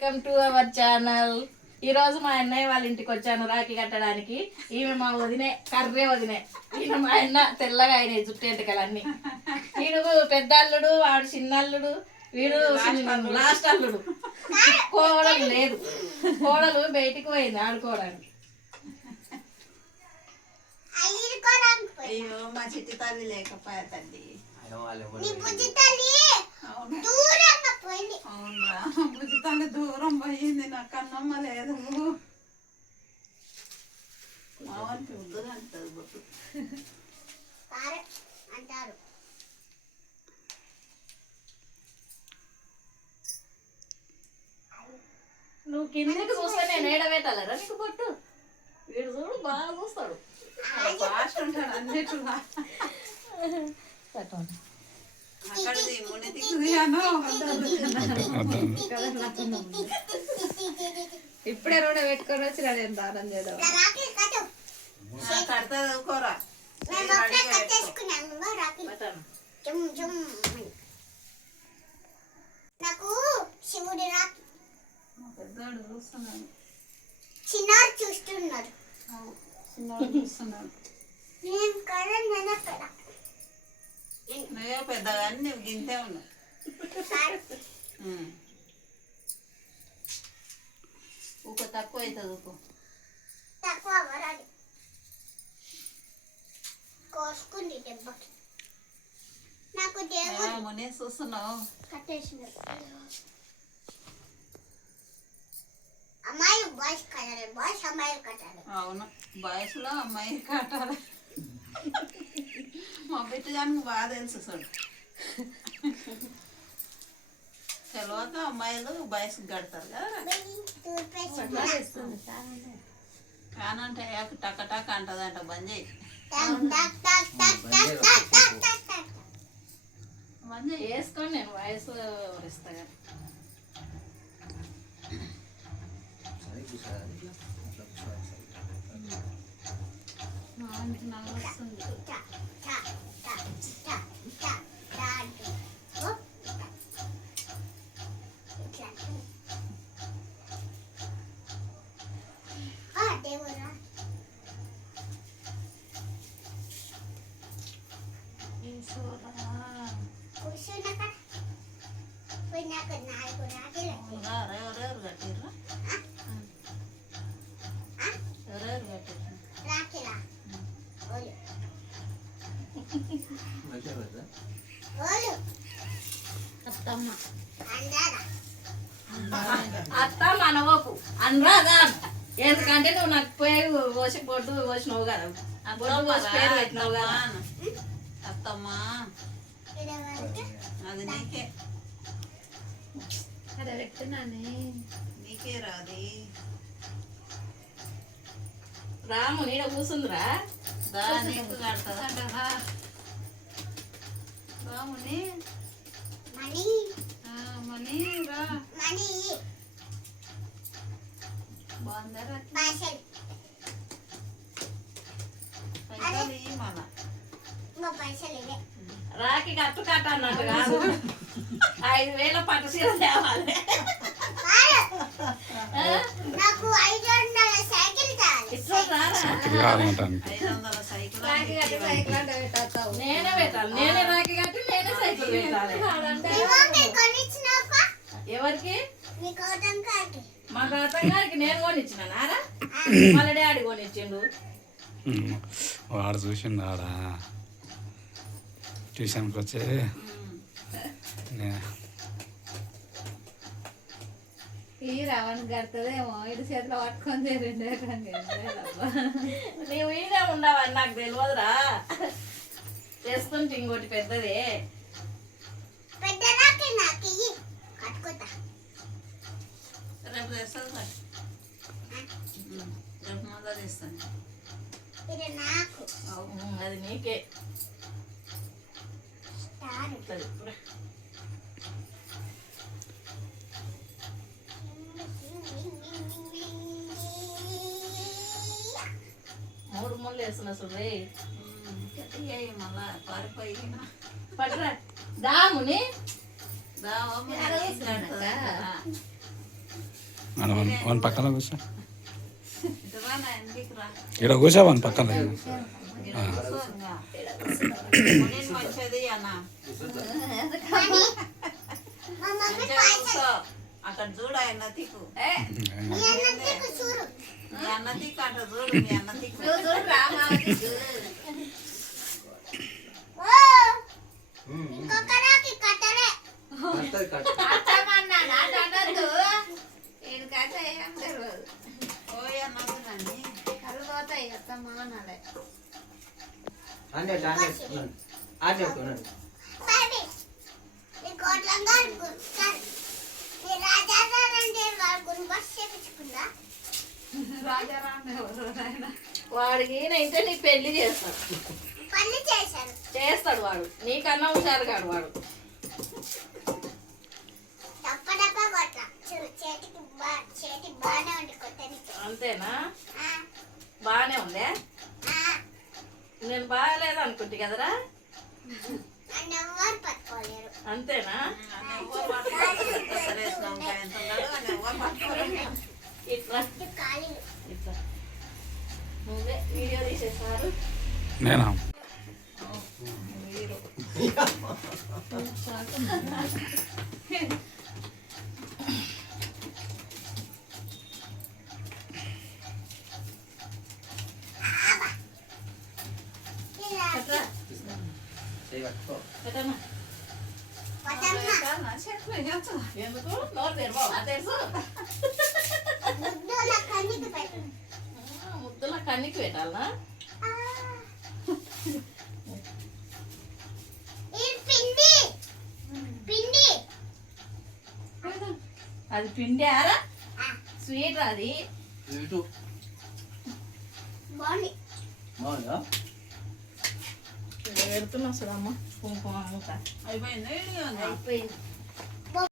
Welcome to our channel. ఈరోజు మా అన్నయ్య వాళ్ళ ఇంటికి వచ్చాను రాఖీ కట్టడానికి. ఈమె మా వదినే, కర్రే వదినే. ఈయన మా అన్న తెల్లగా అయినాయి జుట్టు ఎంటకలన్నీ. వీడు పెద్ద అల్లుడు, వాడు చిన్న అల్లుడు, వీడు లాస్ట్ అల్లుడు. కోడలు లేదు, కోడలు బయటికి పోయింది ఆడుకోవడానికి. అయ్యో మా చిట్టి తల్లి లేకపోయా తల్లి. అవునరా బుజ్జి తల్లి దూరం పోయింది, నాకు అన్నమ్మ లేదు. మావానికి ముద్దుగా అంటది బొట్టు అంటారు. నువ్వు కిందకి చూస్తే నేను ఏడబెట్టాలరా నీకు పొట్టు. వీడు చూడు బాగా చూస్తాడు, ఫాస్ట్ ఉంటాడు అన్నిట్లా. అక్కడిది ముని దిక్కుది అను ఇప్పుడే రోడ పెట్టుకొని వచ్చి నేను దానం చేద్దాం. కడతా చదువుకోరా. నాకు శివుడి రాకి పెద్దవాడు చూస్తున్నాడు, చిన్నాడు చూస్తున్నారు. చిన్నవాడు చూస్తున్నాడు. నేను కదా నెనపెడ నువ్వే పెద్దగా అని నువ్వు గింతే ఉన్నావు. ఊక తక్కువ అవుతుంది ఊకో. తక్కువ వరాలి కోసుకుంది దెబ్బకి. నాకు దేవుడు మునే చూస్తున్నావు. కట్టేసినారు. అమ్మాయిలు బాయ్స్ కట్టాలి, బాయ్స్ అమ్మాయిలు కట్టాలి. అవును, వయసులో అమ్మాయి కట్టాలి. మా బిడ్డ దానికి బాగా తెలుసు చూడు. తర్వాత అమ్మాయిలు వయసుకు కడతారు కదా. ఫ్యాన్ అంటే టక టక అంటదంట, బంద్ చేయి. బంద్ చేయి. వేసుకొని నేను వయసు ఇస్తా కానీ. నవ్వొస్తుంది. ఎవరెవరు కట్టిర్రు? ఎవరెవరు కట్టిర్రు? అత్త మనవకు అనురాధా, ఎందుకంటే నువ్వు నాకు పేరు పోసి పొట్టు పోసినావు కదా, ఆ పొట్టు పోసి పేరు పెట్టినావు కదా. అత్తమ్మా అది నీకే, అదే పెట్టున్నానే. నీకే రాది. రాము నీడ కూసుందిరా. దా నీకు కడతా రాముని. మనీ మనీ రా. మనీ బాగుందరా? పైసలు పైసలు ఇయ్యి మళ్ళా. ఇంకో పైసలు ఇవే. రాకి కట్టు కట్ట అన్నట్టు కాదు, 5,000 పట్టు చీర తేవాలి. నాకు 500 సైకిల్ కావాలి. ఇట్లా రారా, 500 సైకిల్ సైకిల్ అంటే పెట్టేస్తావు. నేనే పెట్టాలి, నేనే రాకి కట్టి నేనే సైకిల్ పెట్టాలి. నువ్వు కొనిచ్చినాక ఎవరికి? నీ కోటంకాకి. మా తాత గారికి నేను కొనిచ్చిన నారా, వాళ్ళ డాడీ కొనిచ్చిండు. వాడు చూసిండు ఆడ ట్యూషన్కి వచ్చి ఈ రవణ కడుతుందేమో ఇటు చేతిలో పట్టుకొని రెండే నీవు ఈయనే ఉండవని నాకు తెలియదురా, చేసుకుంటే ఇంకోటి పెద్దదే. పెద్ద రాకి నాకు ఇయ్యి కట్టుకుంటా. రేపు తెస్తుంది కదా. రేపు మొదలు తెస్తాను. ఇది నాకు అది నీకే. స్టార్. ఇట్లా చెప్పురా. మూడు ముళ్ళు వేస్తున్నా చూడే. మళ్ళా పారిపోయిన పట్టురా దాముని. దావమ్మ మన వన్ పక్కన కూర్చో ఇటురా నా ఇంటికి రా. ఇక్కడ కూర్చో వన్ పక్కన ఈడ కూర్చో ఇంకా. నేను మంచిది అన్న. మా మమ్మీ మంచిగా కూర్చో. అక్కడ చూడు ఆయన తిక్కు. మీ అన్నకి చూడు. నీ అన్న తిక్కు అంట చూడు. నీ అన్న తిక్కు. నువ్వు చూడు రా మామకి చూడు. ఓ ఇంకొక రాకి కట్టలే. కట్టమన్నా నా అనొద్దు. ఈడు కట్ట ఏం తెలియదు. ఓయ్ అన్నది నన్ను. కళ్ళు పోతాయి అత్తమ్మ అనాలే. బేబీ నీ కోట్లంగా అనుకుంటారు. నీ రాజాదారంటే వాళ్ళ బస్ చేపించుకుందా? రాజారాం ఎవరు ఆయన? వాడికి అయితే నీ పెళ్లి చేస్తాడు. పని చేశారు. చేస్తాడు వాడు, నీకన్నా హుషారు కాడు వాడు. తప్పదప్ప కొట్ల చూడు చేతికి బాగానే ఉంది కొట్టనికి. అంతేనా? ఆ, బాగానే ఉందే. ఆ, నేను బాగాలేదు అనుకుంటే కదరా. నన్ను ఎవ్వరు పట్టుకోలేరు. అంతేనా? నన్ను ఎవ్వరు పట్టుకోరు. సరేసిన వంకాయ ఎంత ఉన్నాడో నన్ను ఎవ్వరు పట్టుకోరు. ఇట్లా ఖాళీలు ఇట్లా నువ్వే వీడియో తీసేసారు. నేనా ఇలా పెట్టమ్మా. వదమ్మా. నా చెట్లు వేయొచ్చు. ఎందుకు నోరు తెరవా? తెలుసు. ముద్దుల కన్నికి పెట్టు. ముద్దుల కన్నికి పెట్టాలనా? ఆ. ఇది పిండి పిండి. అది పిండారా? ఆ, స్వీట్ అది. బాగుంది. పెడుతున్నా చూడమ్మా కుంకుమ మూత అయిపోయింది. అయిపోయింది.